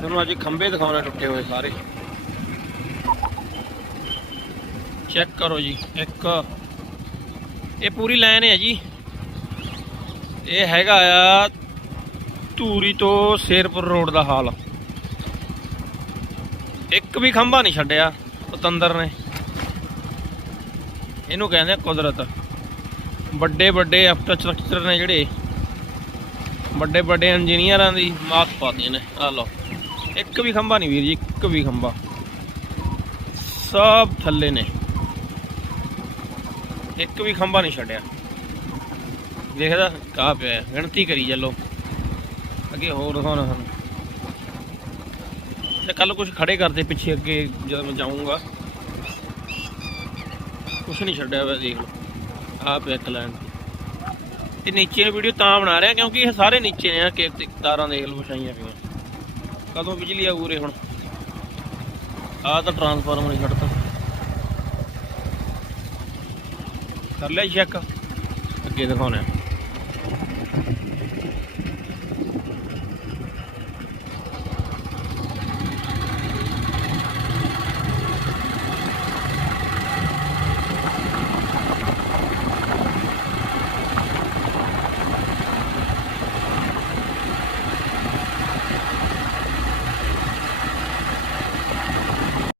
ਤੁਹਾਨੂੰ ਅੱਜ ਖੰਭੇ ਦਿਖਾਉਣੇ ਟੁੱਟੇ ਹੋਏ ਸਾਰੇ। ਚੈੱਕ ਕਰੋ ਜੀ, ਇੱਕ। ਇਹ ਪੂਰੀ ਲਾਈਨ ਹੈ ਜੀ। ਇਹ ਹੈਗਾ ਆ ਧੂਰੀ ਤੋਂ ਸ਼ੇਰਪੁਰ ਰੋਡ ਦਾ ਹਾਲ। ਇੱਕ ਵੀ ਖੰਭਾ ਨਹੀਂ ਛੱਡਿਆ, ਪਤੰਦਰ ਨੇ। ਇਹਨੂੰ ਕਹਿੰਦੇ ਕੁਦਰਤ। ਵੱਡੇ ਵੱਡੇ ਇੰਫਰਾਸਟ੍ਰਕਚਰ ਨੇ ਜਿਹੜੇ। ਵੱਡੇ ਵੱਡੇ ਇੰਜੀਨੀਅਰਾਂ ਦੀ ਮਾਤ ਪਾਦੀਆਂ ਨੇ ਆ ਲਓ। ਇੱਕ ਵੀ ਖੰਭਾ ਨਹੀਂ ਵੀਰ ਜੀ ਇੱਕ ਵੀ ਖੰਭਾ ਸਭ ਥੱਲੇ ਨੇ ਇੱਕ ਵੀ ਖੰਭਾ ਨਹੀਂ ਛੱਡਿਆ ਦੇਖਦਾ ਕਾ ਪਿਆ ਹੈ। ਗਿਣਤੀ ਕਰੀ ਚੱਲੋ ਅੱਗੇ ਹੋਰ ਦਿਖਾਉਣਾ ਸਾਨੂੰ ਤੇ ਕੱਲ ਕੁਝ ਖੜੇ ਕਰਦੇ ਪਿੱਛੇ ਅੱਗੇ ਜਦੋਂ ਮੈਂ ਜਾਊਂਗਾ ਕੁਛ ਨਹੀਂ ਛੱਡਿਆ ਹੋਇਆ ਦੇਖ ਲਓ ਆ ਪਿਆ ਇੱਕ ਲਾਈਨ ਤੇ ਨੀਚੇ ਨੂੰ ਵੀਡੀਓ ਤਾਂ ਬਣਾ ਰਿਹਾ ਕਿਉਂਕਿ ਇਹ ਸਾਰੇ ਨੀਚੇ ਨੇ ਆ ਕਿ ਤੇ ਤਾਰਾਂ ਦੇਖ ਲਓ ਵਿਛਾਈਆਂ ਪਈਆਂ ਕਦੋਂ ਬਿਜਲੀ ਆਊ ਉਰੇ ਹੁਣ? ਆ ਤਾਂ ਟਰਾਂਸਫਾਰਮਰ ਨਹੀਂ ਛੱਡਤਾ। ਕਰ ਲਿਆ ਚੈੱਕ ਅੱਗੇ ਦਿਖਾਉਣਾ